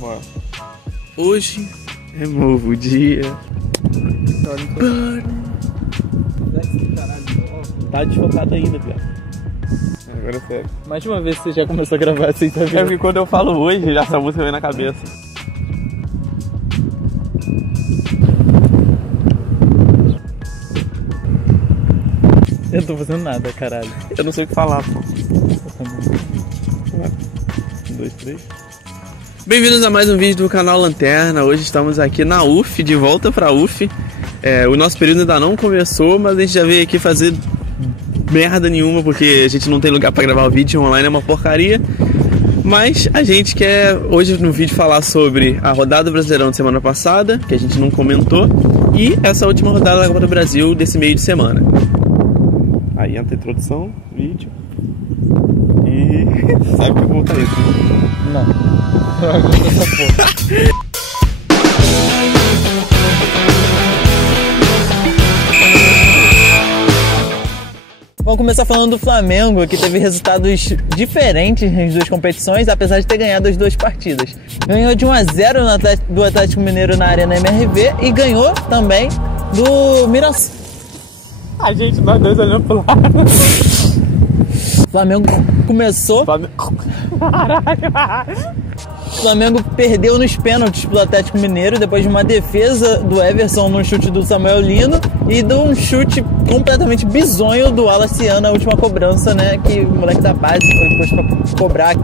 Bora. Hoje é novo dia. Tá desfocado ainda, cara. Agora é sério. Mais uma vez você já começou a gravar assim, tá vendo? É porque quando eu falo hoje, já essa música vem na cabeça. Eu não tô fazendo nada, caralho. Eu não sei o que falar, pô. 1, 2, 3. Bem-vindos a mais um vídeo do canal Lanterna. Hoje estamos aqui na UF, de volta pra UF. O nosso período ainda não começou, mas a gente já veio aqui fazer merda nenhuma, porque a gente não tem lugar pra gravar o vídeo, online é uma porcaria. Mas a gente quer hoje no vídeo falar sobre a rodada do Brasileirão de semana passada, que a gente não comentou, e essa última rodada da Copa do Brasil desse meio de semana. Aí entra a introdução, vídeo. E sabe que eu vou voltar isso, né? Não. Eu aguento essa porra. Vamos começar falando do Flamengo, que teve resultados diferentes nas duas competições, apesar de ter ganhado as duas partidas. Ganhou de 1-0 do Atlético Mineiro na Arena MRV e ganhou também do Mirassol. A gente, nós dois olhando pro lado. Flamengo começou. Flamengo perdeu nos pênaltis pro Atlético Mineiro depois de uma defesa do Everson num chute do Samuel Lino e de um chute completamente bizonho do Alaciano na última cobrança, né? Que o moleque da base foi posto pra cobrar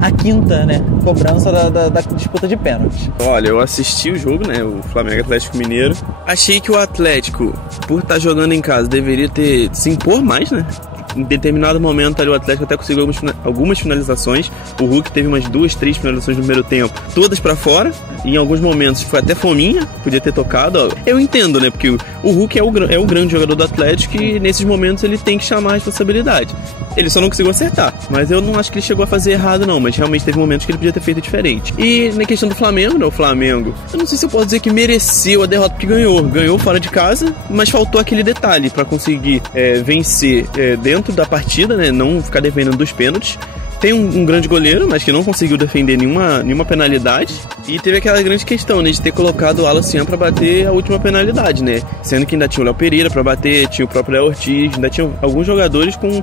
a quinta, né? Cobrança da disputa de pênaltis. Olha, eu assisti o jogo, né? O Flamengo Atlético Mineiro. Achei que o Atlético, por estar jogando em casa, deveria se impor mais, né? Em determinado momento ali o Atlético até conseguiu algumas finalizações. O Hulk teve umas 2, 3 finalizações no primeiro tempo, todas pra fora. E em alguns momentos foi até fominha, podia ter tocado. Ó. Eu entendo, né? Porque o Hulk é o grande jogador do Atlético e nesses momentos ele tem que chamar a responsabilidade. Ele só não conseguiu acertar, mas eu não acho que ele chegou a fazer errado não, mas realmente teve momentos que ele podia ter feito diferente. E na questão do Flamengo, né? O Flamengo, eu não sei se eu posso dizer que mereceu a derrota, porque ganhou fora de casa, mas faltou aquele detalhe pra conseguir vencer dentro da partida, né? Não ficar dependendo dos pênaltis. Tem um grande goleiro, mas que não conseguiu defender nenhuma penalidade. E teve aquela grande questão, né, de ter colocado o Alaciano para bater a última penalidade, né? Sendo que ainda tinha o Léo Pereira para bater, tinha o próprio Léo Ortiz, ainda tinha alguns jogadores com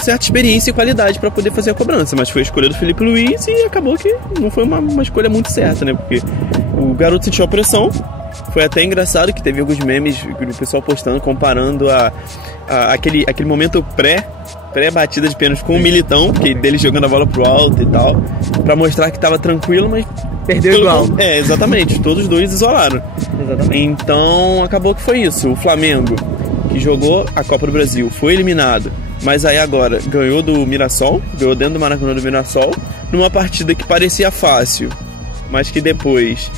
certa experiência e qualidade para poder fazer a cobrança. Mas foi a escolha do Felipe Luiz e acabou que não foi uma escolha muito certa, né? Porque o garoto sentiu a pressão. Foi até engraçado que teve alguns memes do pessoal postando, comparando aquele momento pré-batida de pênalti com o Militão, que dele jogando a bola pro alto e tal, pra mostrar que tava tranquilo, mas perdeu igual. Exatamente, todos os dois isolaram. Exatamente. Então acabou que foi isso. O Flamengo, que jogou a Copa do Brasil, foi eliminado, mas aí agora ganhou do Mirassol, ganhou dentro do Maracanã do Mirassol, numa partida que parecia fácil, mas que depois,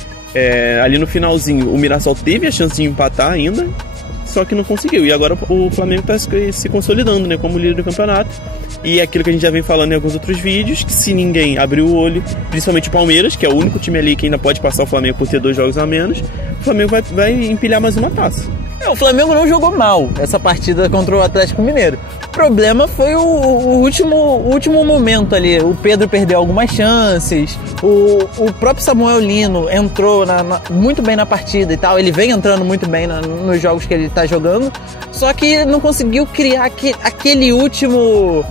ali no finalzinho, o Mirassol teve a chance de empatar ainda, só que não conseguiu. E agora o Flamengo está se consolidando, né, como líder do campeonato. E é aquilo que a gente já vem falando em alguns outros vídeos, que se ninguém abrir o olho, principalmente o Palmeiras, que é o único time ali que ainda pode passar o Flamengo por ter 2 jogos a menos, o Flamengo vai empilhar mais uma taça. O Flamengo não jogou mal essa partida contra o Atlético Mineiro. O problema foi o último momento ali. O Pedro perdeu algumas chances. O próprio Samuel Lino entrou muito bem na partida e tal. Ele vem entrando muito bem nos jogos que ele está jogando. Só que não conseguiu criar aquele último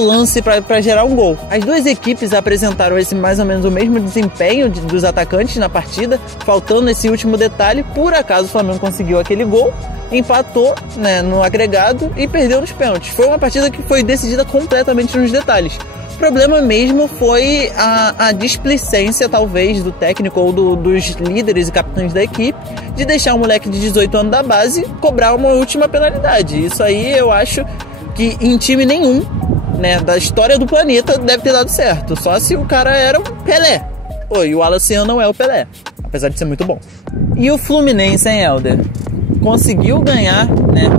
lance para gerar um gol. As duas equipes apresentaram mais ou menos o mesmo desempenho dos atacantes na partida, faltando esse último detalhe. Por acaso o Flamengo conseguiu aquele gol, empatou, né, no agregado e perdeu nos pênaltis. Foi uma partida que foi decidida completamente nos detalhes. O problema mesmo foi a displicência, talvez, do técnico ou dos líderes e capitães da equipe de deixar um moleque de 18 anos da base cobrar uma última penalidade. Isso aí eu acho que em time nenhum, né, da história do planeta deve ter dado certo. Só se o cara era o Pelé. E o Alaciano não é o Pelé, apesar de ser muito bom. E o Fluminense, hein, Helder? Conseguiu ganhar, né,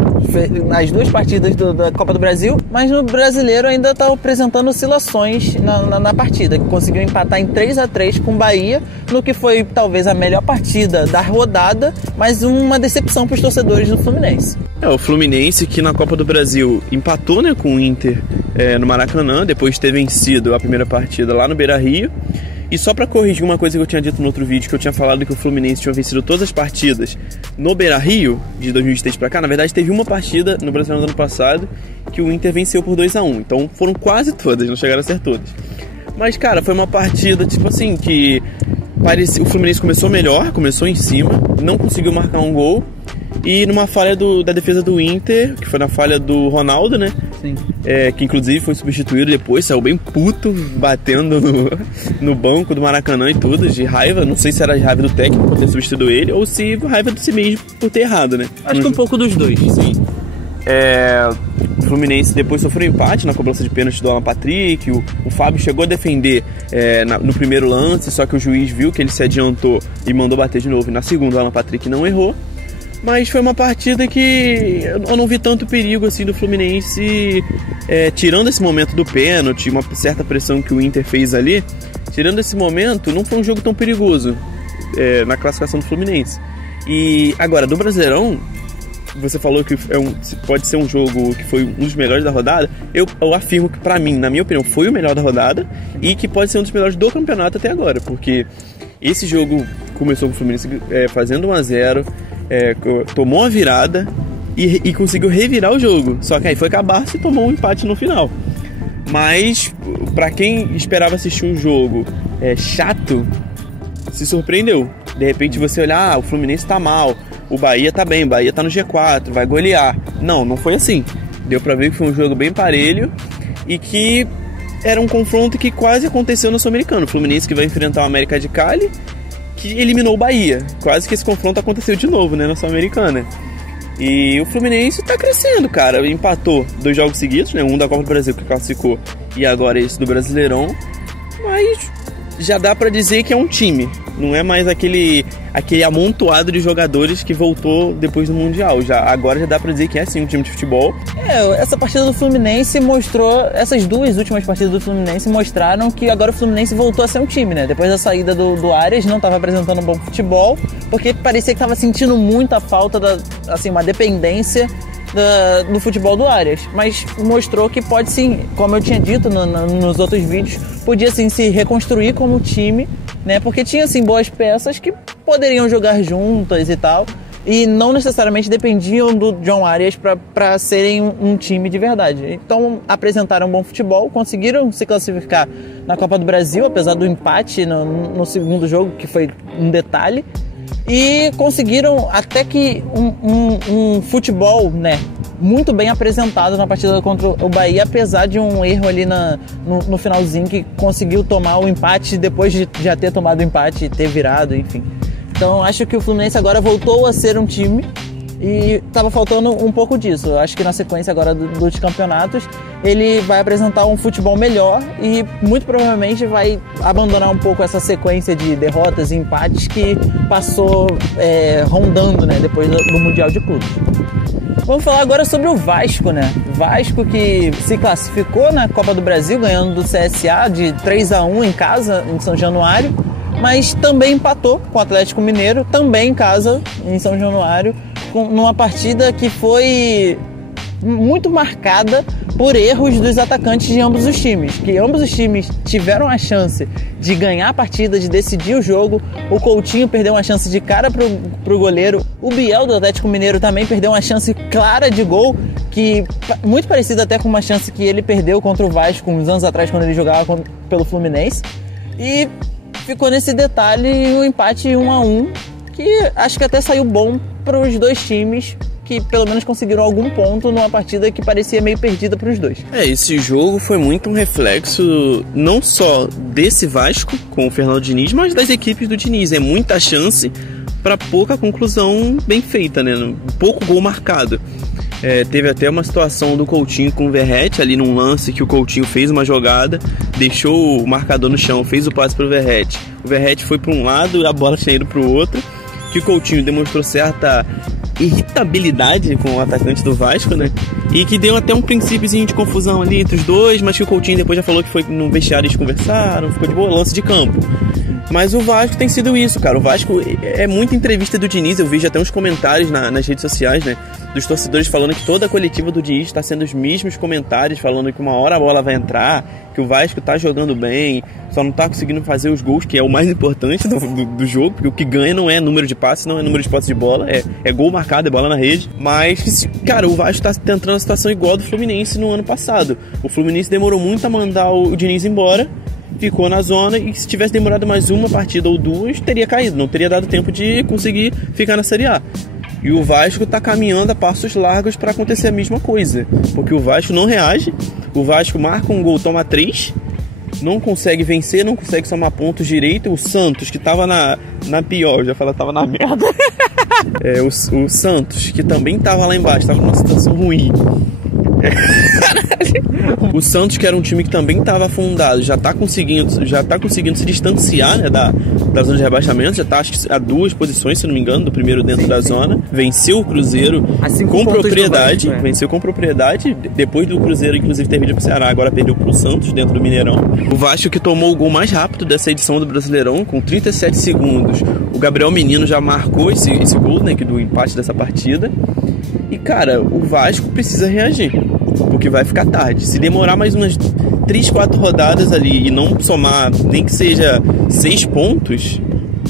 nas duas partidas da Copa do Brasil, mas no Brasileiro ainda está apresentando oscilações na partida, que conseguiu empatar em 3-3 com o Bahia, no que foi talvez a melhor partida da rodada, mas uma decepção para os torcedores do Fluminense. O Fluminense, que na Copa do Brasil empatou, né, com o Inter no Maracanã, depois de ter vencido a primeira partida lá no Beira-Rio. E só pra corrigir uma coisa que eu tinha dito no outro vídeo, que eu tinha falado que o Fluminense tinha vencido todas as partidas no Beira-Rio, de 2023 pra cá, na verdade teve uma partida no Brasileirão do ano passado que o Inter venceu por 2-1, então foram quase todas, não chegaram a ser todas. Mas, cara, foi uma partida, tipo assim, que parecia, o Fluminense começou melhor, começou em cima, não conseguiu marcar um gol, e numa falha da defesa do Inter, que foi na falha do Ronaldo, né? Sim. Que inclusive foi substituído depois, saiu bem puto, batendo no banco do Maracanã e tudo, de raiva. Não sei se era de raiva do técnico por ter substituído ele, ou se raiva de si mesmo por ter errado, né? Acho que um pouco dos dois. Sim. O Fluminense depois sofreu empate na cobrança de pênalti do Alan Patrick. O Fábio chegou a defender no primeiro lance, só que o juiz viu que ele se adiantou e mandou bater de novo. E na segunda o Alan Patrick não errou. Mas foi uma partida que eu não vi tanto perigo assim do Fluminense, tirando esse momento do pênalti, uma certa pressão que o Inter fez ali. Tirando esse momento, não foi um jogo tão perigoso na classificação do Fluminense. E agora, do Brasileirão, você falou que pode ser um jogo que foi um dos melhores da rodada. Eu afirmo que, pra mim, na minha opinião, foi o melhor da rodada e que pode ser um dos melhores do campeonato até agora, porque esse jogo começou com o Fluminense fazendo 1-0, tomou a virada e conseguiu revirar o jogo. Só que aí foi acabar e tomou um empate no final. Mas, pra quem esperava assistir um jogo chato, se surpreendeu. De repente você olhar, o Fluminense tá mal, o Bahia tá bem, o Bahia tá no G4, vai golear. Não foi assim. Deu pra ver que foi um jogo bem parelho e que era um confronto que quase aconteceu no Sul-Americano. O Fluminense que vai enfrentar o América de Cali, que eliminou o Bahia. Quase que esse confronto aconteceu de novo, né, na Sul-Americana. E o Fluminense tá crescendo, cara. Empatou 2 jogos seguidos, né, um da Copa do Brasil que classificou e agora esse do Brasileirão. Mas já dá pra dizer que é um time. Não é mais aquele amontoado de jogadores que voltou depois do Mundial. Agora já dá pra dizer que é sim um time de futebol. Essa partida do Fluminense mostrou... Essas 2 últimas partidas do Fluminense mostraram que agora o Fluminense voltou a ser um time, né? Depois da saída do Arias, não estava apresentando um bom futebol, porque parecia que estava sentindo muita falta, uma dependência do futebol do Arias. Mas mostrou que pode sim, como eu tinha dito nos outros vídeos, podia sim se reconstruir como time, né? Porque tinha assim boas peças que poderiam jogar juntas e tal, e não necessariamente dependiam do John Arias para serem um time de verdade. Então apresentaram um bom futebol, conseguiram se classificar na Copa do Brasil, apesar do empate no segundo jogo, que foi um detalhe, e conseguiram até que um futebol, né, muito bem apresentado na partida contra o Bahia, apesar de um erro ali no finalzinho, que conseguiu tomar o empate depois de já ter tomado o empate e ter virado, enfim. Então acho que o Fluminense agora voltou a ser um time e estava faltando um pouco disso. Eu acho que na sequência agora dos campeonatos ele vai apresentar um futebol melhor e muito provavelmente vai abandonar um pouco essa sequência de derrotas e empates que passou rondando, né, depois do Mundial de Clubes. Vamos falar agora sobre o Vasco, né? Vasco que se classificou na Copa do Brasil, ganhando do CSA de 3-1 em casa, em São Januário, mas também empatou com o Atlético Mineiro, também em casa, em São Januário, numa partida que foi muito marcada por erros dos atacantes de ambos os times, que ambos os times tiveram a chance de ganhar a partida, de decidir o jogo. O Coutinho perdeu uma chance de cara pro goleiro, o Biel do Atlético Mineiro também perdeu uma chance clara de gol, que muito parecida até com uma chance que ele perdeu contra o Vasco uns anos atrás, quando ele jogava pelo Fluminense, e ficou nesse detalhe o empate 1-1, que acho que até saiu bom para os dois times, que pelo menos conseguiram algum ponto numa partida que parecia meio perdida para os dois. Esse jogo foi muito um reflexo não só desse Vasco com o Fernando Diniz, mas das equipes do Diniz. É muita chance para pouca conclusão bem feita, né? Pouco gol marcado. Teve até uma situação do Coutinho com o Verratti ali num lance que o Coutinho fez uma jogada, deixou o marcador no chão, fez o passe para o Verratti. O Verratti foi para um lado e a bola tinha ido para o outro, que o Coutinho demonstrou certa irritabilidade com o atacante do Vasco, né? E que deu até um princípiozinho de confusão ali entre os dois, mas que o Coutinho depois já falou que foi no vestiário, eles conversaram, ficou de boa, lance de campo. Mas o Vasco tem sido isso, cara. O Vasco é muita entrevista do Diniz, eu vejo até uns comentários nas redes sociais, né? dos torcedores falando que toda a coletiva do Diniz está sendo os mesmos comentários, falando que uma hora a bola vai entrar, que o Vasco tá jogando bem, só não tá conseguindo fazer os gols, que é o mais importante do jogo, porque o que ganha não é número de passes, não é número de passes de bola, é gol marcado, é bola na rede. Mas, cara, o Vasco tá tentando a situação igual do Fluminense no ano passado. O Fluminense demorou muito a mandar o Diniz embora, ficou na zona, e se tivesse demorado mais uma partida ou duas, teria caído, não teria dado tempo de conseguir ficar na Série A. E o Vasco tá caminhando a passos largos para acontecer a mesma coisa, porque o Vasco não reage, o Vasco marca um gol, toma 3, não consegue vencer, não consegue somar pontos direito. O Santos, que tava na pior, já falei, tava na merda. O Santos, que também tava lá embaixo, tava numa situação ruim. O Santos, que era um time que também estava afundado, já tá conseguindo se distanciar, né, da zona de rebaixamento, já tá, acho que, a 2 posições, se não me engano, do primeiro dentro da zona. Venceu o Cruzeiro com propriedade, Vasco, venceu com propriedade, depois do Cruzeiro inclusive ter perdido pro Ceará, agora perdeu pro Santos dentro do Mineirão. O Vasco, que tomou o gol mais rápido dessa edição do Brasileirão, com 37 segundos, o Gabriel Menino já marcou esse gol, né, do empate dessa partida. E, cara, o Vasco precisa reagir, porque vai ficar tarde. Se demorar mais umas 3, 4 rodadas ali e não somar nem que seja 6 pontos,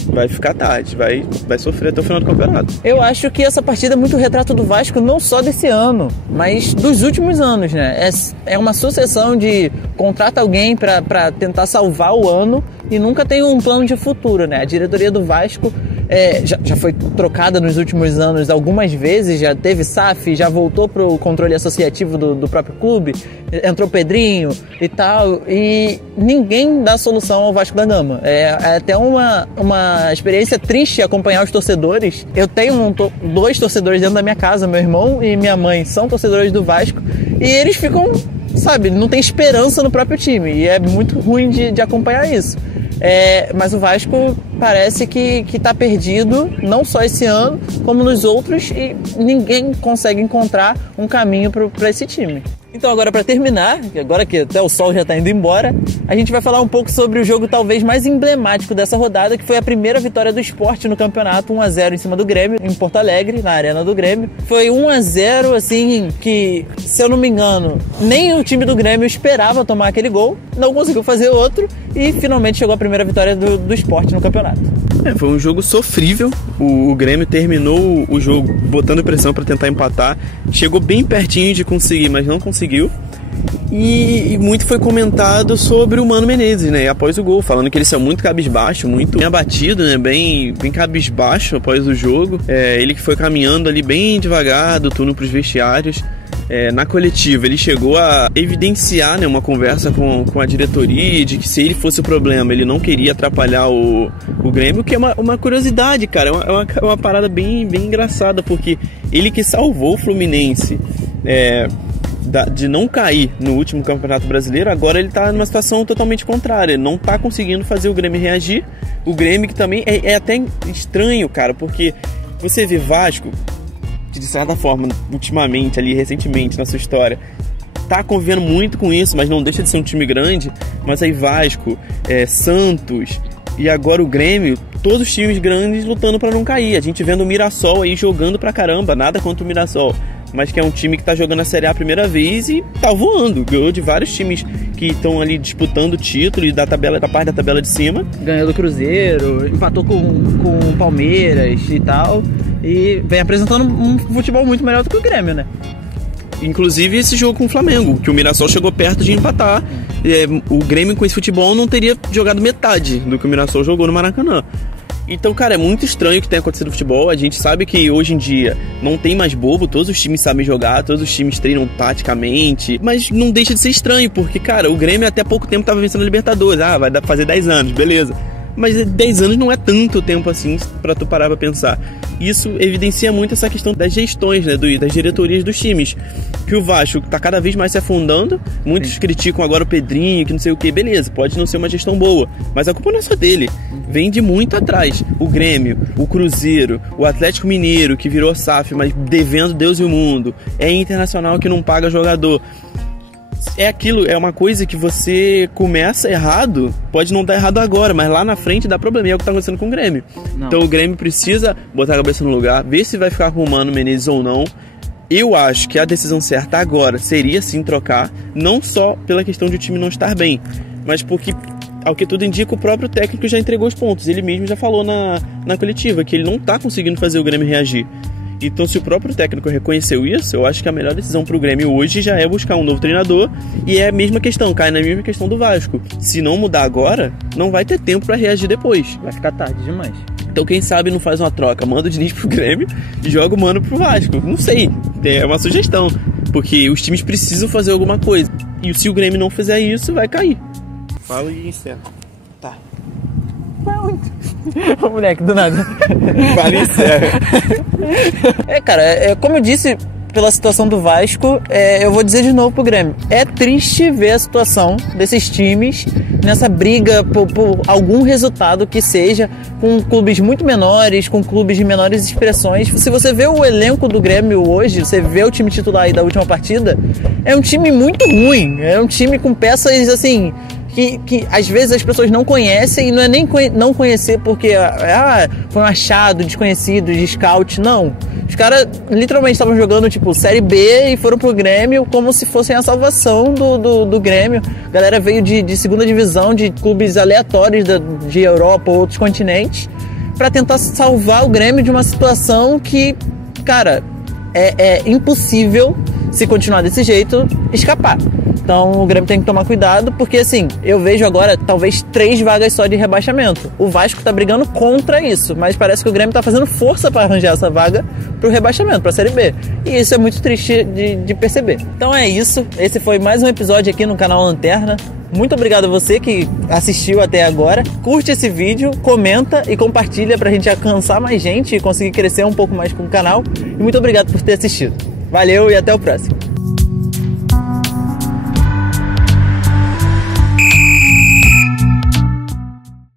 vai ficar tarde, vai sofrer até o final do campeonato. Eu acho que essa partida é muito retrato do Vasco, não só desse ano, mas dos últimos anos, né? É uma sucessão de contrata alguém para tentar salvar o ano e nunca tem um plano de futuro, né? A diretoria do Vasco já foi trocada nos últimos anos algumas vezes, já teve SAF, já voltou pro controle associativo do próprio clube, entrou Pedrinho e tal, e ninguém dá solução ao Vasco da Gama. É até uma experiência triste acompanhar os torcedores. Eu tenho 2 torcedores dentro da minha casa, meu irmão e minha mãe são torcedores do Vasco, e eles ficam, sabe, não tem esperança no próprio time, e é muito ruim de acompanhar isso. Mas o Vasco parece que tá perdido, não só esse ano, como nos outros, e ninguém consegue encontrar um caminho para esse time. Então agora, para terminar, agora que até o sol já tá indo embora, a gente vai falar um pouco sobre o jogo talvez mais emblemático dessa rodada, que foi a primeira vitória do Sport no campeonato, 1-0 em cima do Grêmio, em Porto Alegre, na Arena do Grêmio. Foi 1-0, assim, que, se eu não me engano, nem o time do Grêmio esperava tomar aquele gol, não conseguiu fazer outro, e finalmente chegou a primeira vitória do Sport no campeonato. Foi um jogo sofrível. O Grêmio terminou o jogo botando pressão para tentar empatar, chegou bem pertinho de conseguir, mas não conseguiu. E muito foi comentado sobre o Mano Menezes, né, após o gol, falando que ele saiu muito cabisbaixo, muito bem abatido, né, bem cabisbaixo após o jogo. Ele que foi caminhando ali bem devagar do túnel para os vestiários. Na coletiva ele chegou a evidenciar, né, uma conversa com a diretoria de que, se ele fosse o problema, ele não queria atrapalhar o Grêmio, que é uma curiosidade, cara, é uma parada bem engraçada, porque ele que salvou o Fluminense de não cair no último Campeonato Brasileiro, agora ele tá numa situação totalmente contrária, ele não tá conseguindo fazer o Grêmio reagir. O Grêmio, que também é até estranho, cara, porque você vê Vasco, de certa forma, ultimamente, ali, recentemente, na sua história, tá convivendo muito com isso, mas não deixa de ser um time grande. Mas aí Vasco, Santos e agora o Grêmio, todos os times grandes lutando para não cair. A gente vendo o Mirassol aí jogando pra caramba, nada contra o Mirassol, mas que é um time que tá jogando a Série A a primeira vez e tá voando. Ganhou de vários times que estão ali disputando o título e da parte da tabela de cima. Ganhou do Cruzeiro, empatou com o Palmeiras e tal, e vem apresentando um futebol muito melhor do que o Grêmio, né? Inclusive esse jogo com o Flamengo, que o Mirassol chegou perto de empatar. O Grêmio, com esse futebol, não teria jogado metade do que o Mirassol jogou no Maracanã. Então, cara, é muito estranho o que tem acontecido no futebol. A gente sabe que hoje em dia não tem mais bobo, todos os times sabem jogar, todos os times treinam taticamente, mas não deixa de ser estranho, porque, cara, o Grêmio até pouco tempo tava vencendo a Libertadores. Vai dar pra fazer 10 anos, beleza. Mas 10 anos não é tanto tempo assim pra tu parar pra pensar. Isso evidencia muito essa questão das gestões, né, das diretorias dos times. Que o Vasco tá cada vez mais se afundando. Muitos criticam agora o Pedrinho, que não sei o que. Beleza, pode não ser uma gestão boa, mas a culpa não é só dele. Vem de muito atrás. O Grêmio, o Cruzeiro, o Atlético Mineiro, que virou SAF, mas devendo Deus e o mundo. É Internacional, que não paga jogador. É uma coisa que você começa errado, pode não dar errado agora, mas lá na frente dá problema, e é o que tá acontecendo com o Grêmio. Não. Então o Grêmio precisa botar a cabeça no lugar, ver se vai ficar com o Mano Menezes ou não, Eu acho que a decisão certa agora seria sim trocar, não só pela questão de o time não estar bem, mas porque, ao que tudo indica, o próprio técnico já entregou os pontos. Ele mesmo já falou na coletiva que ele não está conseguindo fazer o Grêmio reagir. Então, se o próprio técnico reconheceu isso, eu acho que a melhor decisão para o Grêmio hoje já é buscar um novo treinador. E é a mesma questão, cai na mesma questão do Vasco. Se não mudar agora, não vai ter tempo para reagir depois. Vai ficar tarde demais. Então, quem sabe não faz uma troca, manda o Diniz pro Grêmio e joga o Mano pro Vasco. Não sei, é uma sugestão, porque os times precisam fazer alguma coisa. E se o Grêmio não fizer isso, vai cair. Fala e encerra. Tá. Ô, moleque, do nada. Fala e encerra. Cara, como eu disse, pela situação do Vasco, eu vou dizer de novo pro Grêmio. É triste ver a situação desses times nessa briga por algum resultado que seja, com clubes muito menores, com clubes de menores expressões. Se você vê o elenco do Grêmio hoje, você vê o time titular aí da última partida, é um time muito ruim. É um time com peças, assim, que às vezes as pessoas não conhecem, e não é nem não conhecer porque foi um achado desconhecido de scout, não. Os caras literalmente estavam jogando tipo Série B e foram pro Grêmio como se fossem a salvação do Grêmio. A galera veio de segunda divisão, de clubes aleatórios de Europa ou outros continentes, para tentar salvar o Grêmio de uma situação que, cara, é impossível, se continuar desse jeito, escapar. Então o Grêmio tem que tomar cuidado, porque assim, eu vejo agora talvez 3 vagas só de rebaixamento. O Vasco tá brigando contra isso, mas parece que o Grêmio tá fazendo força para arranjar essa vaga pro rebaixamento, pra Série B. E isso é muito triste de perceber. Então é isso, esse foi mais um episódio aqui no canal Lanterna. Muito obrigado a você que assistiu até agora. Curte esse vídeo, comenta e compartilha pra gente alcançar mais gente e conseguir crescer um pouco mais com o canal. E muito obrigado por ter assistido. Valeu e até o próximo.